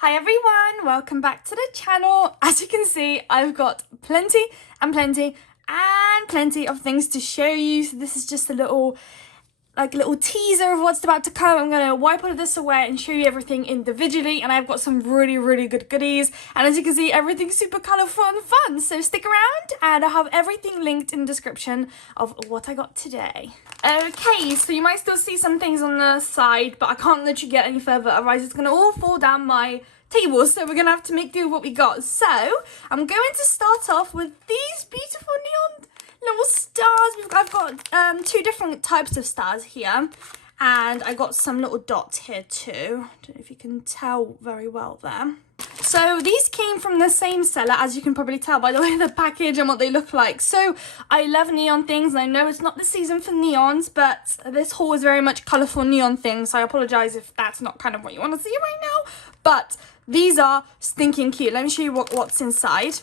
Hi everyone, welcome back to the channel. As you can see, I've got plenty of things to show you. So this is just a little teaser of what's about to come. I'm gonna wipe all of this away and show you everything individually, and I've got some really good goodies. And as you can see, everything's super colorful and fun, so stick around and I'll have everything linked in the description of what I got today. Okay, so you might still see some things on the side, but I can't let you get any further, otherwise it's gonna all fall down my table, so we're gonna have to make do with what we got. So I'm going to start off with these beautiful neon little stars. I've got two different types of stars here, and I got some little dots here too. I don't know if you can tell very well there. So these came from the same seller, as you can probably tell by the way of the package and what they look like. So I love neon things, and I know it's not the season for neons, but this haul is very much colourful neon things, so I apologise if that's not kind of what you want to see right now. But these are stinking cute. Let me show you what's inside.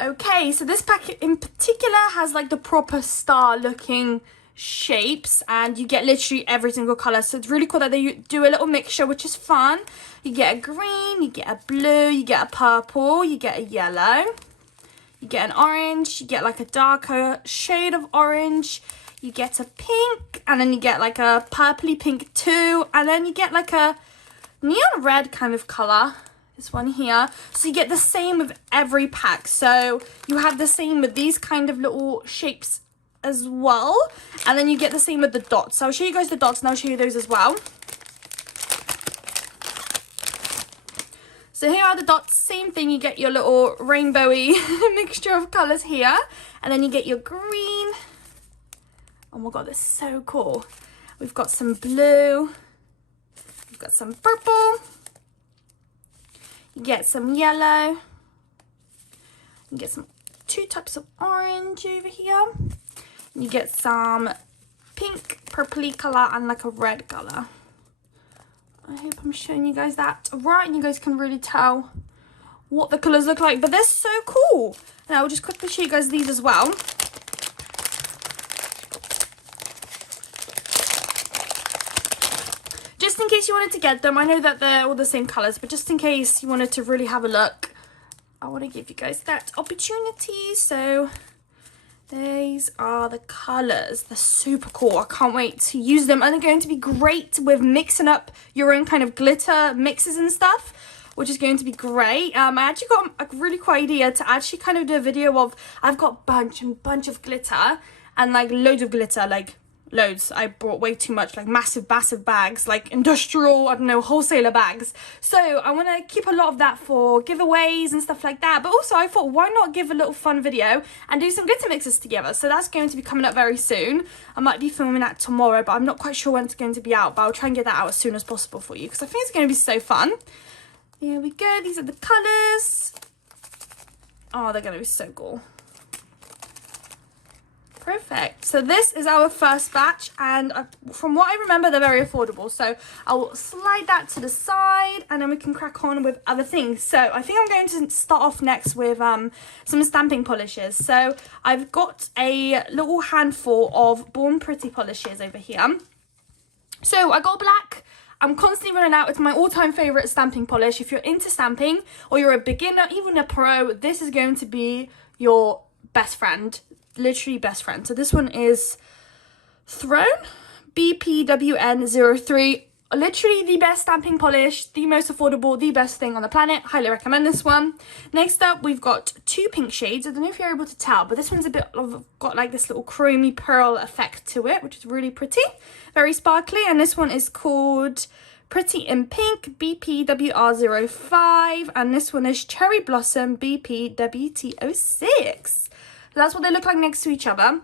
Okay, so this packet in particular has like the proper star looking shapes, and you get literally every single color. So it's really cool that they do a little mixture, which is fun. You get a green, you get a blue, you get a purple, you get a yellow, you get an orange, you get like a darker shade of orange, you get a pink, and then you get like a purpley pink too, and then you get like a neon red kind of color, this one here. So you get the same with every pack. So you have the same with these kind of little shapes as well, and then you get the same with the dots. So I'll show you guys the dots and I'll show you those as well. So here are the dots, same thing, you get your little rainbowy mixture of colors here, and then you get your green. Oh my god, that's so cool. We've got some blue, we've got some purple, you get some yellow, you get some two types of orange over here, you get some pink, purpley color, and like a red color. I hope I'm showing you guys that right and you guys can really tell what the colors look like, but they're so cool. And I will just quickly show you guys these as well. Just in case you wanted to get them, I know that they're all the same colors, but just in case you wanted to really have a look, I want to give you guys that opportunity. So these are the colors. They're super cool. I can't wait to use them, and they're going to be great with mixing up your own kind of glitter mixes and stuff, which is going to be great. I actually got a really cool idea to actually kind of do a video of, I've got bunch of glitter, and like loads of glitter, like loads. I brought way too much, like massive bags, like industrial, I don't know, wholesaler bags. So I want to keep a lot of that for giveaways and stuff like that. But also I thought, why not give a little fun video and do some glitter mixes together? So that's going to be coming up very soon. I might be filming that tomorrow, but I'm not quite sure when it's going to be out, but I'll try and get that out as soon as possible for you, because I think it's going to be so fun. Here we go. These are the colors. Oh, they're going to be so cool. Perfect. So this is our first batch, and from what I remember, they're very affordable. So I'll slide that to the side, and then we can crack on with other things. So I think I'm going to start off next with some stamping polishes. So I've got a little handful of Born Pretty polishes over here. So I got black. I'm constantly running out. It's my all-time favorite stamping polish. If you're into stamping, or you're a beginner, even a pro, this is going to be your best friend. Literally best friend. So this one is Throne BPWN03. Literally the best stamping polish, the most affordable, the best thing on the planet. Highly recommend this one. Next up, we've got two pink shades. I don't know if you're able to tell, but this one's a bit of, got like this little chromy pearl effect to it, which is really pretty, very sparkly. And this one is called Pretty in Pink BPWR05, and this one is Cherry Blossom BPWT06. So that's what they look like next to each other.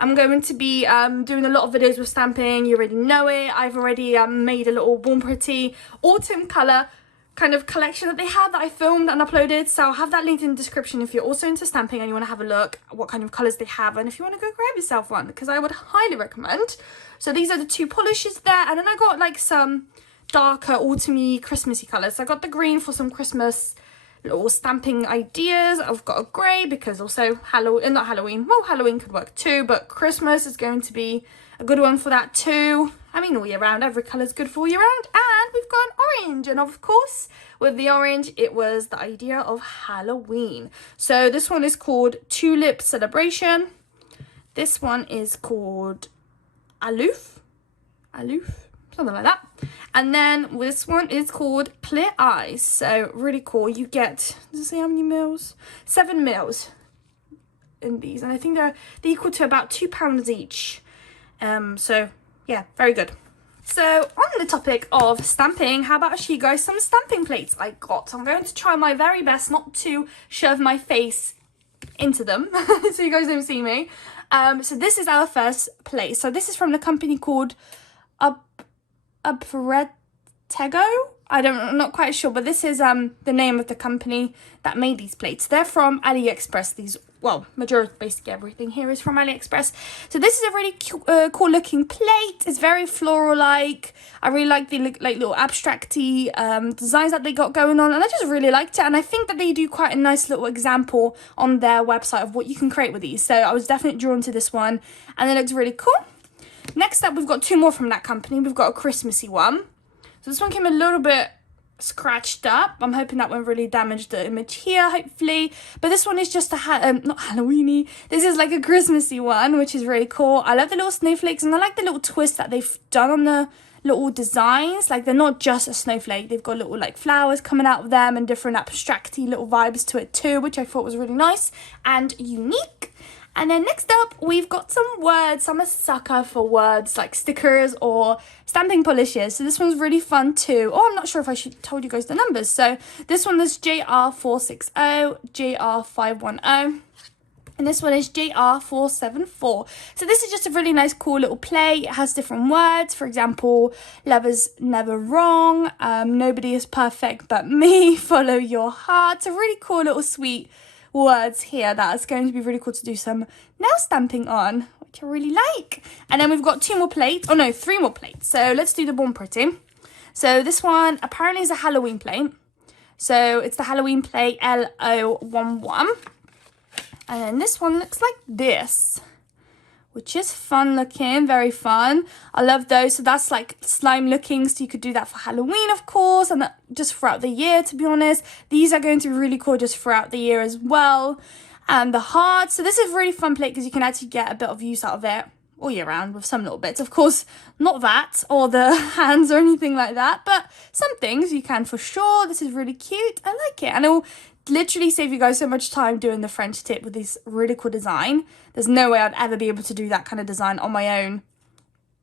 I'm going to be doing a lot of videos with stamping. You already know it. I've already made a little Born Pretty autumn colour kind of collection that they had that I filmed and uploaded. So I'll have that linked in the description if you're also into stamping and you want to have a look at what kind of colours they have, and if you want to go grab yourself one, because I would highly recommend. So these are the two polishes there, and then I got like some darker autumny Christmassy colours. So I got the green for some Christmas little stamping ideas. I've got a grey because also Halloween, not Halloween, well Halloween could work too, but Christmas is going to be a good one for that too. I mean, all year round. Every colour's good for all year round. And we've got an orange. And of course, with the orange, it was the idea of Halloween. So this one is called Tulip Celebration. This one is called Aloof, something like that. And then this one is called Clear Eyes. So really cool. You get, does it say how many mils? 7 mils in these. And I think they're equal to about £2 each. So yeah, very good. So on the topic of stamping, how about I show you guys some stamping plates I got. I'm going to try my very best not to shove my face into them so you guys don't see me. So this is our first plate. So this is from the company called Upretego. I'm not quite sure, but this is the name of the company that made these plates. They're from AliExpress. These, well, majority, basically everything here is from AliExpress. So this is a really cool looking plate. It's very floral like. I really like the little abstracty designs that they got going on, and I just really liked it. And I think that they do quite a nice little example on their website of what you can create with these. So I was definitely drawn to this one, and it looks really cool. Next up, we've got 2 more from that company. We've got a Christmassy one. So this one came a little bit scratched up. I'm hoping that won't really damage the image here, hopefully. But this one is just a, not Halloweeny. This is like a Christmassy one, which is really cool. I love the little snowflakes, and I like the little twist that they've done on the little designs. Like, they're not just a snowflake. They've got little like flowers coming out of them and different abstracty little vibes to it too, which I thought was really nice and unique. And then next up, we've got some words. I'm a sucker for words like stickers or stamping polishes. So this one's really fun too. Oh, I'm not sure if I should told you guys the numbers. So this one is JR460, JR510. And this one is JR474. So this is just a really nice, cool little play. It has different words. For example, love is never wrong. Nobody is perfect but me. Follow your heart. It's a really cool little sweet words here that is going to be really cool to do some nail stamping on, which I really like. And then we've got 2 more plates. Oh no, 3 more plates. So let's do the Born Pretty. So this one apparently is a Halloween plate. So it's the Halloween plate LO11. And then this one looks like this, which is fun looking, very fun. I love those. So that's like slime looking. So you could do that for Halloween, of course, and just throughout the year, to be honest. These are going to be really cool just throughout the year as well. And the hearts. So this is a really fun plate because you can actually get a bit of use out of it all year round with some little bits. Of course, not that or the hands or anything like that, but some things you can for sure. This is really cute. I like it. And it'll literally save you guys so much time doing the French tip with this really cool design. There's no way I'd ever be able to do that kind of design on my own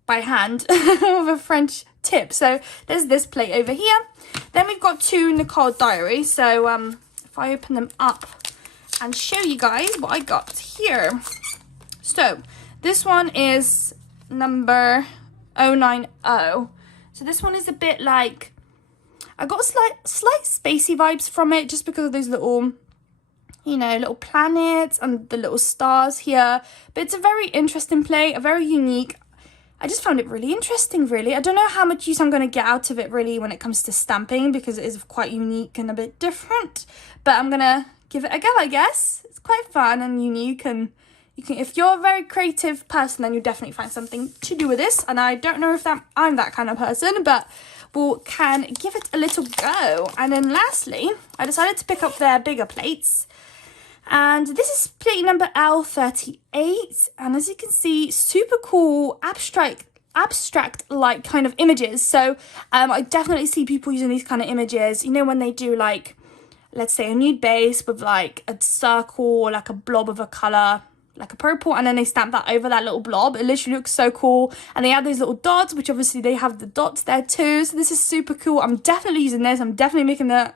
by hand with a French tip. So there's this plate over here. Then we've got 2 Nicole Diaries. So if I open them up and show you guys what I got here. So this one is number 090. So this one is a bit like, I got slight spacey vibes from it just because of those little, you know, little planets and the little stars here. But it's a very interesting play, a very unique. I just found it really interesting, really. I don't know how much use I'm going to get out of it, really, when it comes to stamping, because it is quite unique and a bit different. But I'm going to give it a go, I guess. It's quite fun and unique, and you can, if you're a very creative person, then you'll definitely find something to do with this. And I don't know if I'm that kind of person, but we can give it a little go. And then lastly, I decided to pick up their bigger plates. And this is plate number L38. And as you can see, super cool abstract like kind of images. So I definitely see people using these kind of images, you know, when they do like, let's say a nude base with like a circle or like a blob of a color, like a purple, and then they stamp that over that little blob. It literally looks so cool. And they add those little dots, which obviously they have the dots there too. So this is super cool. I'm definitely using this. I'm definitely making the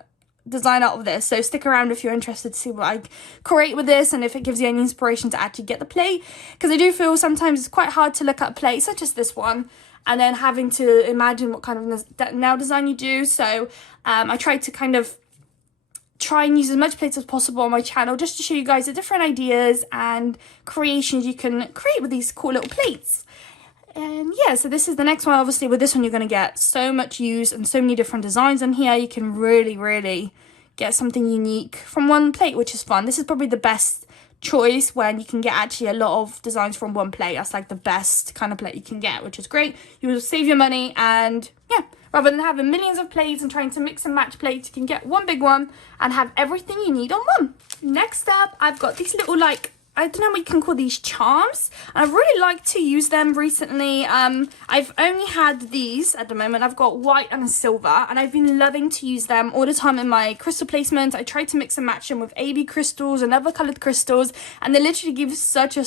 design out of this. So stick around if you're interested to see what I create with this and if it gives you any inspiration to actually get the plate. Because I do feel sometimes it's quite hard to look at a plate such as this one and then having to imagine what kind of nail design you do. So I tried to kind of try and use as much plates as possible on my channel just to show you guys the different ideas and creations you can create with these cool little plates. And yeah, so this is the next one. Obviously with this one you're going to get so much use and so many different designs on here. You can really get something unique from one plate, which is fun. This is probably the best choice when you can get actually a lot of designs from one plate. That's like the best kind of plate you can get, which is great. You will save your money, and yeah, rather than having millions of plates and trying to mix and match plates, you can get one big one and have everything you need on one. Next up, I've got these little, like, I don't know what you can call these, charms. I've really liked to use them recently. I've only had these at the moment. I've got white and silver, and I've been loving to use them all the time in my crystal placements. I try to mix and match them with AB crystals and other coloured crystals, and they literally give such a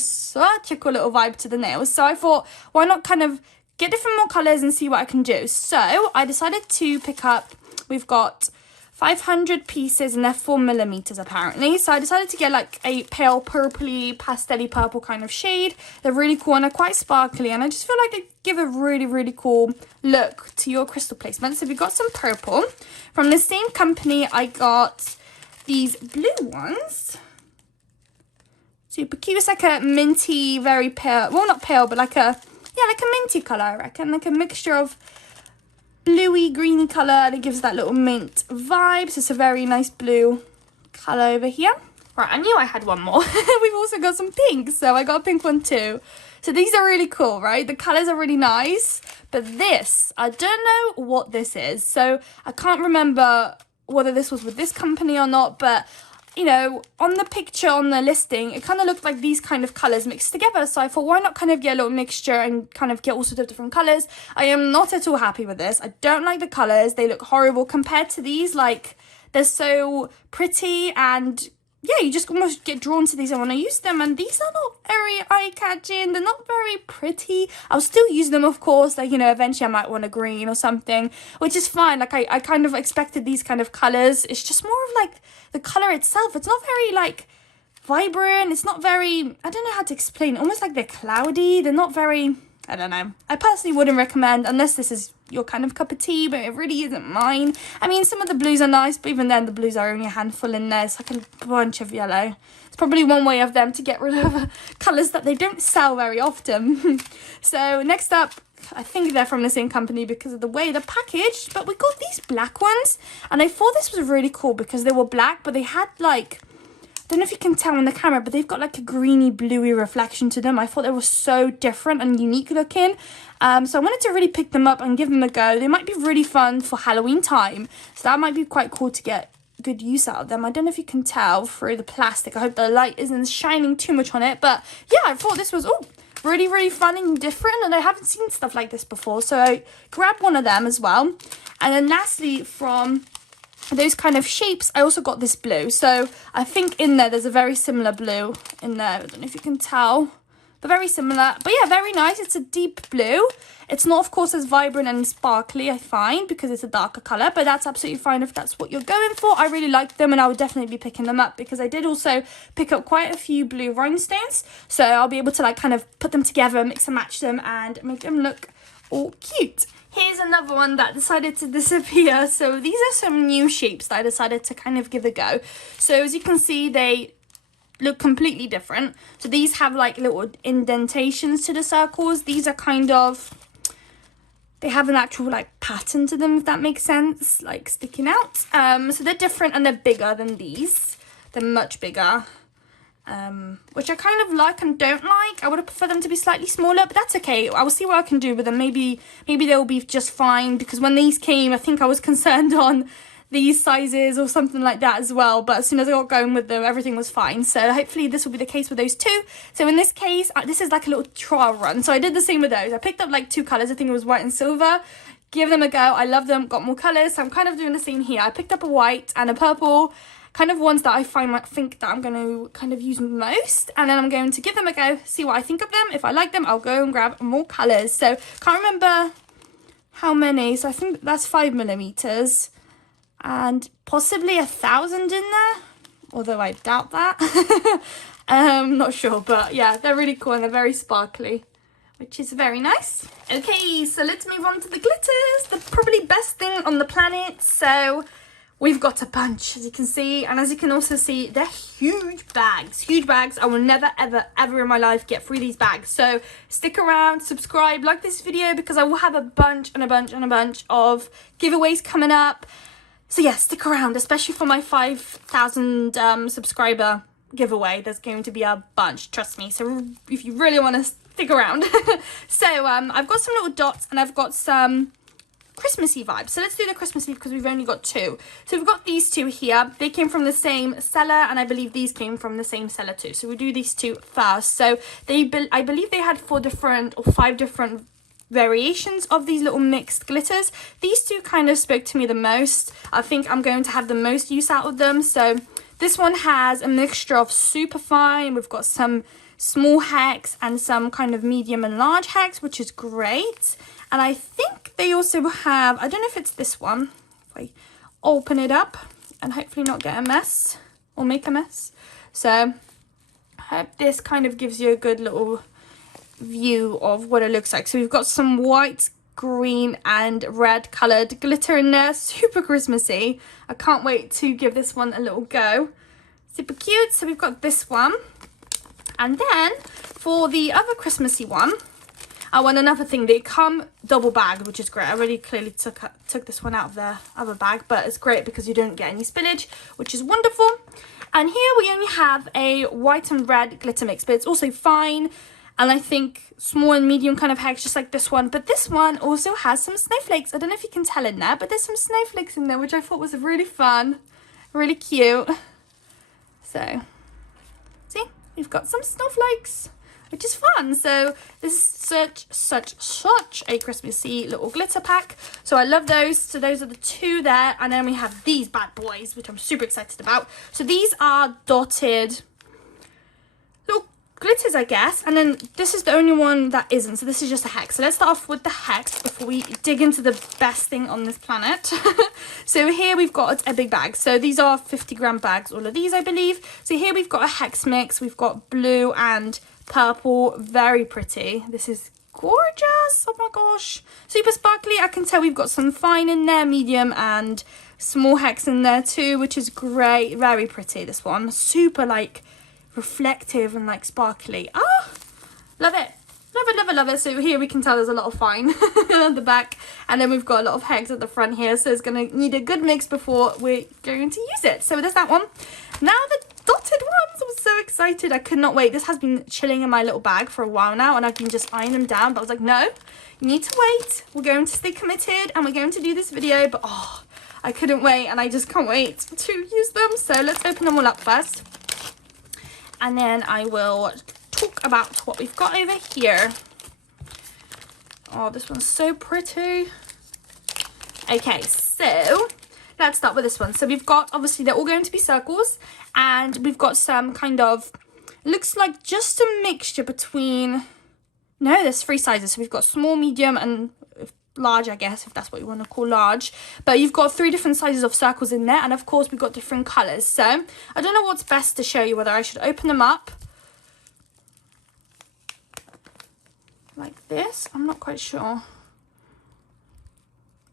cool little vibe to the nails. So I thought, why not kind of get different more colours and see what I can do. So I decided to pick up, we've got 500 pieces and they're 4mm apparently. So I decided to get like a pale purpley, pastel-y purple kind of shade. They're really cool and they're quite sparkly, and I just feel like they give a really cool look to your crystal placement. So we got some purple. From the same company, I got these blue ones. Super cute. It's like a minty, very pale, well, not pale, but like a, yeah, like a minty colour, I reckon. Like a mixture of bluey, greeny colour, and it gives that little mint vibe. So it's a very nice blue colour over here. Right, I knew I had one more. We've also got some pink, so I got a pink one too. So these are really cool, right? The colours are really nice, but this, I don't know what this is. So I can't remember whether this was with this company or not, but you know, on the picture, on the listing, it kind of looked like these kind of colours mixed together. So I thought, why not kind of get a little mixture and kind of get all sorts of different colours. I am not at all happy with this. I don't like the colours. They look horrible compared to these. Like, they're so pretty, and yeah, you just almost get drawn to these and want to use them. And these are not very eye-catching. They're not very pretty. I'll still use them, of course. Like, you know, eventually I might want a green or something, which is fine. Like, I kind of expected these kind of colours. It's just more of like the colour itself. It's not very like vibrant. It's not very, I don't know how to explain. Almost like they're cloudy. They're not very, I don't know. I personally wouldn't recommend unless this is your kind of cup of tea, but it really isn't mine. I mean, some of the blues are nice, but even then the blues are only a handful in there. It's like a bunch of yellow. It's probably one way of them to get rid of colours that they don't sell very often. So next up, I think they're from the same company because of the way they're packaged, but we got these black ones, and I thought this was really cool because they were black, but they had like, I don't know if you can tell on the camera, but they've got like a greeny bluey reflection to them. I thought they were so different and unique looking. So I wanted to really pick them up and give them a go. They might be really fun for Halloween time. So that might be quite cool to get good use out of them. I don't know if you can tell through the plastic. I hope the light isn't shining too much on it. But yeah, I thought this was really fun and different. And I haven't seen stuff like this before. So I grabbed one of them as well. And then lastly, from those kind of shapes, I also got this blue. So I think in there's a very similar blue in there. I don't know if you can tell, but very similar. But yeah, very nice. It's a deep blue. It's not, of course, as vibrant and sparkly, I find, because it's a darker colour, but that's absolutely fine if that's what you're going for. I really like them, and I would definitely be picking them up because I did also pick up quite a few blue rhinestones. So I'll be able to like kind of put them together, mix and match them, and make them look all cute. Here's another one that decided to disappear. So these are some new shapes that I decided to kind of give a go. So as you can see, they look completely different. So these have like little indentations to the circles. These are kind of, they have an actual like pattern to them, if that makes sense, like sticking out. So they're different and they're bigger than these. They're much bigger. Which I kind of like and don't like. I would have preferred them to be slightly smaller, but that's okay. I will see what I can do with them. Maybe they'll be just fine, because when these came, I think I was concerned on these sizes or something like that as well. But as soon as I got going with them, everything was fine. So hopefully this will be the case with those two. So in this case, this is like a little trial run. So I did the same with those. I picked up like two colours. I think it was white and silver. Give them a go. I love them. Got more colours. So I'm kind of doing the same here. I picked up a white and a purple, kind of ones that I think that I'm going to kind of use most, and then I'm going to give them a go, see what I think of them. If I like them, I'll go and grab more colours. So can't remember how many, so I think that's 5mm and possibly 1,000 in there, although I doubt that. Not sure, but yeah, they're really cool and they're very sparkly, which is very nice. Okay, so let's move on to the glitters, the probably best thing on the planet. So we've got a bunch, as you can see, and as you can also see, they're huge bags. Huge bags. I will never, ever in my life get through these bags. So stick around, subscribe, like this video, because I will have a bunch and a bunch and a bunch of giveaways coming up. So yeah, stick around, especially for my 5,000 subscriber giveaway. There's going to be a bunch, trust me. So if you really want to stick around. So I've got some little dots and I've got some Christmassy vibes. So let's do the Christmassy because we've only got two. So we've got these two here. They came from the same seller, and I believe these came from the same seller too. So we'll do these two first. So I believe they had 4 different or 5 different variations of these little mixed glitters. These two kind of spoke to me the most. I think I'm going to have the most use out of them. So this one has a mixture of super fine. We've got some small hex and some kind of medium and large hex, which is great. And I think they also have, I don't know if it's this one, if I open it up and hopefully not get a mess or make a mess. So I hope this kind of gives you a good little view of what it looks like. So we've got some white, green and red coloured glitter in there, super Christmassy. I can't wait to give this one a little go. Super cute. So we've got this one. And then for the other Christmassy one, I want another thing. They come double bagged, which is great. I already clearly took this one out of the other bag, but it's great because you don't get any spillage, which is wonderful. And here we only have a white and red glitter mix, but it's also fine. And I think small and medium kind of hex, just like this one. But this one also has some snowflakes. I don't know if you can tell in there, but there's some snowflakes in there, which I thought was really fun, really cute. So, see, we've got some snowflakes, which is fun. So this is such a Christmassy little glitter pack. So I love those. So those are the two there. And then we have these bad boys, which I'm super excited about. So these are dotted little glitters, I guess. And then this is the only one that isn't. So this is just a hex. So let's start off with the hex before we dig into the best thing on this planet. So here we've got a big bag. So these are 50-gram bags, all of these, I believe. So here we've got a hex mix. We've got blue and purple, very pretty. This is gorgeous. Oh my gosh, super sparkly. I can tell we've got some fine in there, medium and small hex in there too, which is great. Very pretty, this one. Super like reflective and like sparkly. Oh, love it. Love it, love it, love it. So here we can tell there's a lot of fine at the back, and then we've got a lot of hex at the front here, so it's going to need a good mix before we're going to use it. So there's that one. Now the dotted ones, I'm so excited. I could not wait. This has been chilling in my little bag for a while now, and I've been just eyeing them down, but I was like, no, you need to wait. We're going to stay committed and we're going to do this video, but oh, I couldn't wait, and I just can't wait to use them. So let's open them all up first, and then I will talk about what we've got over here. Oh, this one's so pretty. Okay, so let's start with this one. So we've got, obviously they're all going to be circles, and we've got some kind of, looks like just a mixture between, no, there's 3 sizes. So we've got small, medium and large, I guess, if that's what you want to call large. But you've got 3 different sizes of circles in there, and of course we've got different colors. So I don't know what's best to show you, whether I should open them up like this. I'm not quite sure.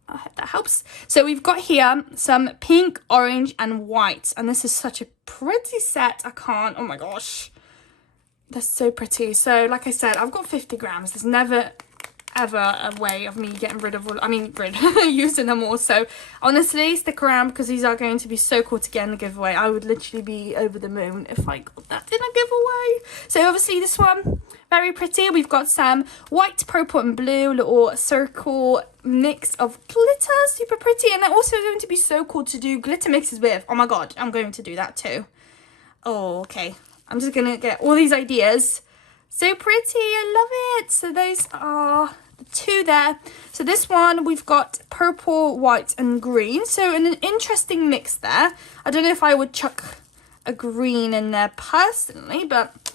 I hope that helps. So we've got here some pink, orange and white, and this is such a pretty set. I can't, oh my gosh, they're so pretty. So like I said, I've got 50 grams. There's never ever a way of me getting rid of all, using them all. So honestly, stick around because these are going to be so cool to get in the giveaway. I would literally be over the moon if I got that in a giveaway. So obviously this one, very pretty. We've got some white, purple and blue little circle mix of glitter, super pretty. And they're also going to be so cool to do glitter mixes with. Oh my god, I'm going to do that too. Oh, okay, I'm just gonna get all these ideas. So pretty, I love it. So those are the 2 there. So this one, we've got purple, white and green. So an interesting mix there. I don't know if I would chuck a green in there personally, but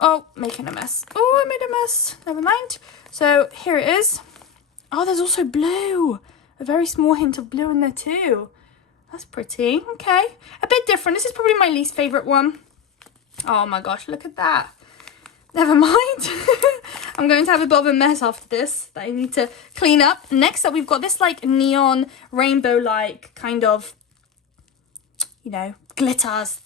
oh, making a mess. Oh, I made a mess. Never mind. So here it is. Oh, there's also blue. A very small hint of blue in there too. That's pretty. Okay. A bit different. This is probably my least favorite one. Oh my gosh, look at that. Never mind. I'm going to have a bit of a mess after this that I need to clean up. Next up, we've got this like neon rainbow-like kind of, you know, glitters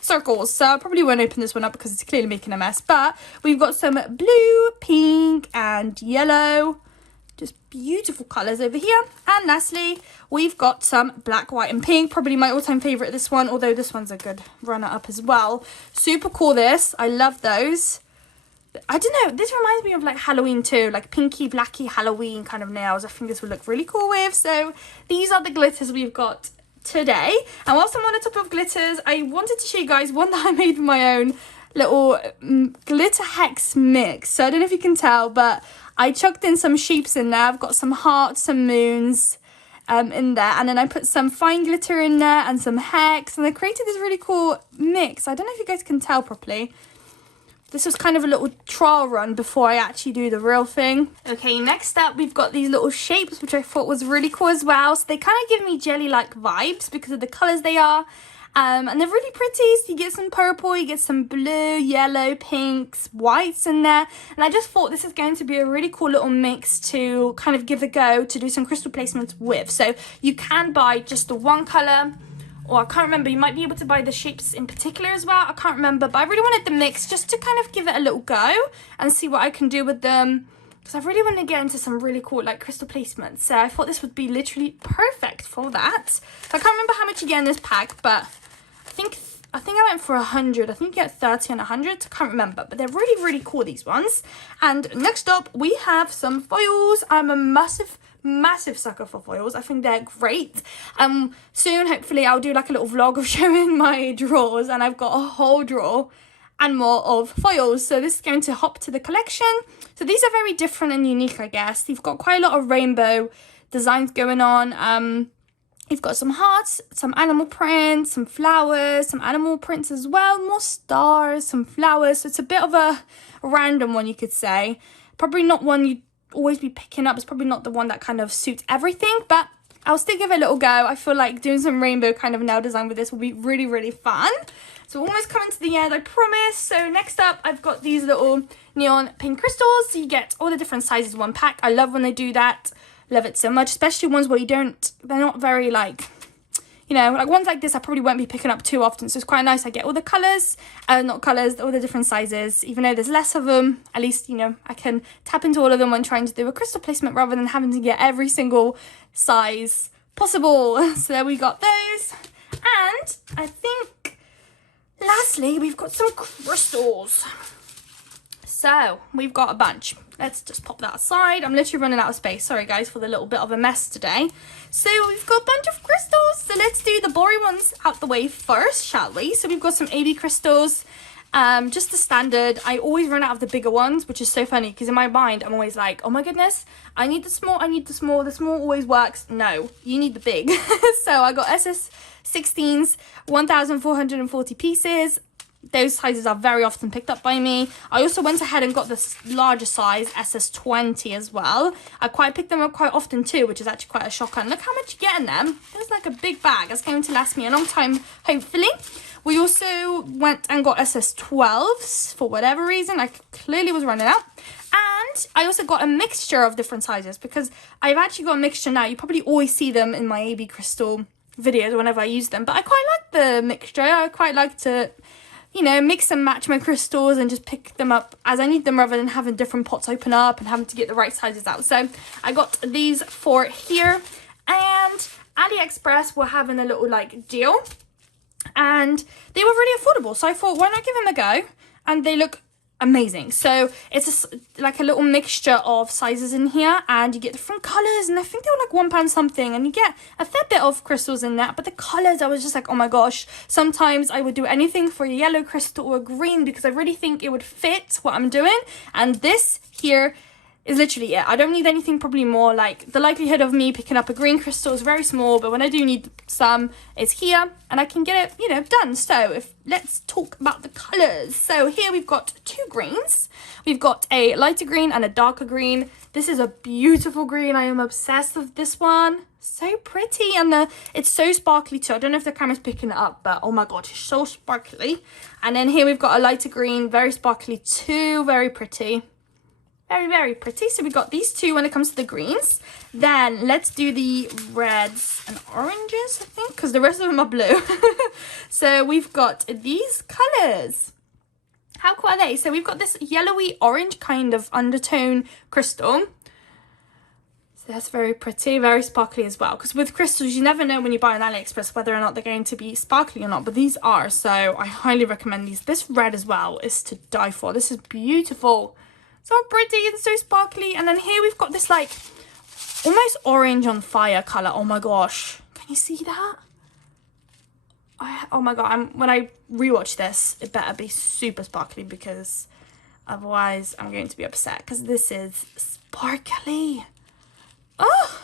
circles. So I probably won't open this one up because it's clearly making a mess. But we've got some blue, pink and yellow. Just beautiful colours over here. And lastly, we've got some black, white and pink. Probably my all-time favourite, this one, although this one's a good runner-up as well. Super cool, this. I love those. I don't know, this reminds me of like Halloween too, like pinky, blacky Halloween kind of nails. I think this would look really cool with. So these are the glitters we've got today. And whilst I'm on the topic of glitters, I wanted to show you guys one that I made with my own little glitter hex mix. So I don't know if you can tell, but I chucked in some shapes in there. I've got some hearts, some moons in there, and then I put some fine glitter in there and some hex, and I created this really cool mix. I don't know if you guys can tell properly. This was kind of a little trial run before I actually do the real thing. Okay, next up we've got these little shapes, which I thought was really cool as well. So they kind of give me jelly-like vibes because of the colours they are. And they're really pretty. So you get some purple, you get some blue, yellow, pinks, whites in there. And I just thought this is going to be a really cool little mix to kind of give a go to do some crystal placements with. So you can buy just the one colour, or I can't remember, you might be able to buy the shapes in particular as well. I can't remember, but I really wanted the mix just to kind of give it a little go and see what I can do with them. Because I really want to get into some really cool like crystal placements. So I thought this would be literally perfect for that. So I can't remember how much you get in this pack, but I think I went for 100. I think you get 30 and 100. I can't remember, but they're really, really cool, these ones. And next up, we have some foils. I'm a massive sucker for foils. I think they're great. Soon, hopefully, I'll do like a little vlog of showing my drawers, and I've got a whole drawer and more of foils. So this is going to hop to the collection. So these are very different and unique, I guess. You've got quite a lot of rainbow designs going on. You've got some hearts, some animal prints, some flowers, some animal prints as well, more stars, some flowers. So it's a bit of a random one, you could say. Probably not one you'd always be picking up. It's probably not the one that kind of suits everything, but I'll still give it a little go. I feel like doing some rainbow kind of nail design with this will be really, really fun. So almost coming to the end, I promise. So next up, I've got these little neon pink crystals. So you get all the different sizes in one pack. I love when they do that. Love it so much, especially ones where they're not very like, you know, like ones like this I probably won't be picking up too often. So it's quite nice. I get all the colours, all the different sizes. Even though there's less of them, at least, you know, I can tap into all of them when trying to do a crystal placement rather than having to get every single size possible. So there we got those. And I think lastly, we've got some crystals. So we've got a bunch. Let's just pop that aside. I'm literally running out of space. Sorry guys for the little bit of a mess today. So we've got a bunch of crystals. So let's do the boring ones out the way first, shall we? So we've got some AB crystals. Just the standard. I always run out of the bigger ones, which is so funny because in my mind I'm always like, oh my goodness, I need the small, the small always works. No, you need the big. So I got SS16s, 1,440 pieces. Those sizes are very often picked up by me. I also went ahead and got this larger size, SS20 as well. I picked them up quite often too, which is actually quite a shocker. And look how much you get in them. There's like a big bag. That's going to last me a long time, hopefully. We also went and got SS12s for whatever reason. I clearly was running out. And I also got a mixture of different sizes because I've actually got a mixture now. You probably always see them in my AB crystal videos whenever I use them. But I quite like the mixture. I quite like to, you know, mix and match my crystals and just pick them up as I need them rather than having different pots open up and having to get the right sizes out. So I got these for here, and AliExpress were having a little like deal and they were really affordable. So I thought, why not give them a go? And they look amazing. So it's like a little mixture of sizes in here, and you get different colors, and I think they were like £1 something, and you get a fair bit of crystals in that. But the colors, I was just like, oh my gosh. Sometimes I would do anything for a yellow crystal or a green because I really think it would fit what I'm doing, and this here is literally it. I don't need anything probably more. Like the likelihood of me picking up a green crystal is very small, but when I do need some, it's here and I can get it, you know, done. So let's talk about the colors. So here we've got two greens. We've got a lighter green and a darker green. This is a beautiful green. I am obsessed with this one. So pretty, and it's so sparkly too. I don't know if the camera's picking it up, but oh my god, it's so sparkly. And then here we've got a lighter green, very sparkly too, very pretty. Very, very pretty. So we got these two when it comes to the greens. Then let's do the reds and oranges, I think, because the rest of them are blue. So we've got these colors. How cool are they? So we've got this yellowy orange kind of undertone crystal. That's very pretty, very sparkly as well. Because with crystals, you never know when you buy on AliExpress whether or not they're going to be sparkly or not. But these are, so I highly recommend these. This red as well is to die for. This is beautiful. So pretty and so sparkly. And then here we've got this like almost orange on fire colour. Oh my gosh. Can you see that? Oh my god, when I rewatch this, it better be super sparkly because otherwise I'm going to be upset because this is sparkly. Oh,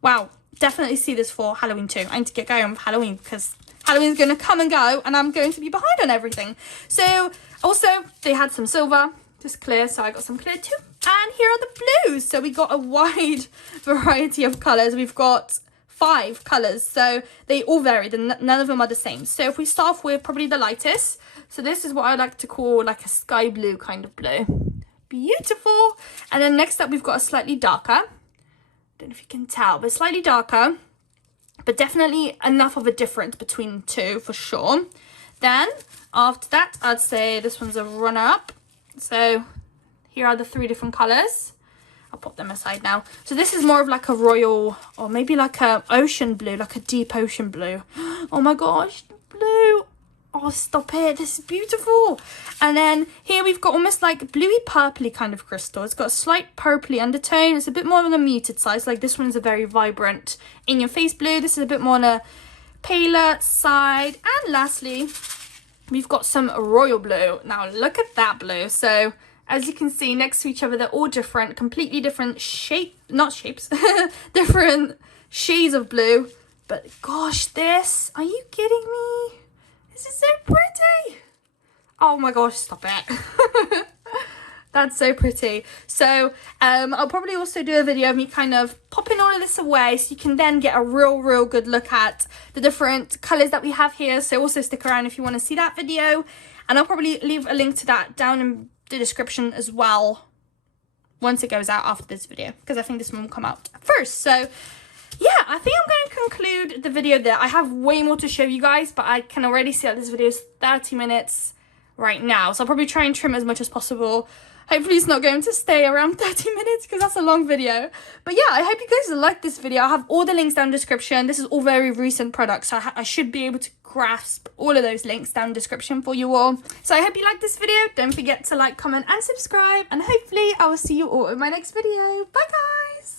wow. Definitely see this for Halloween too. I need to get going with Halloween because Halloween's going to come and go and I'm going to be behind on everything. So also they had some silver, just clear. So I got some clear too. And here are the blues. So we got a wide variety of colours. We've got 5 colours. So they all vary. None of them are the same. So if we start off with probably the lightest. So this is what I like to call like a sky blue kind of blue. Beautiful. And then next up we've got a slightly darker. Don't know if you can tell, but slightly darker, but definitely enough of a difference between the two for sure. Then after that, I'd say this one's a runner-up. So here are the 3 different colors. I'll pop them aside now. So this is more of like a royal, or maybe like a ocean blue, like a deep ocean blue. Oh my gosh, blue. Oh, stop it. This is beautiful. And then here we've got almost like bluey purpley kind of crystal. It's got a slight purpley undertone. It's a bit more on a muted side. So like this one's a very vibrant in your face blue. This is a bit more on a paler side. And lastly, we've got some royal blue. Now look at that blue. So as you can see next to each other, they're all different, completely different different shades of blue. But gosh, this, are you kidding me? This is so pretty. Oh my gosh, stop it. That's so pretty. So I'll probably also do a video of me kind of popping all of this away so you can then get a real good look at the different colours that we have here. So also stick around if you want to see that video. And I'll probably leave a link to that down in the description as well once it goes out after this video, because I think this one will come out first. So yeah, I think I'm going to conclude the video there. I have way more to show you guys, but I can already see that this video is 30 minutes right now. So I'll probably try and trim as much as possible. Hopefully it's not going to stay around 30 minutes because that's a long video. But yeah, I hope you guys liked this video. I'll have all the links down in the description. This is all very recent products, so I should be able to grasp all of those links down in the description for you all. So I hope you liked this video. Don't forget to like, comment and subscribe. And hopefully I will see you all in my next video. Bye guys!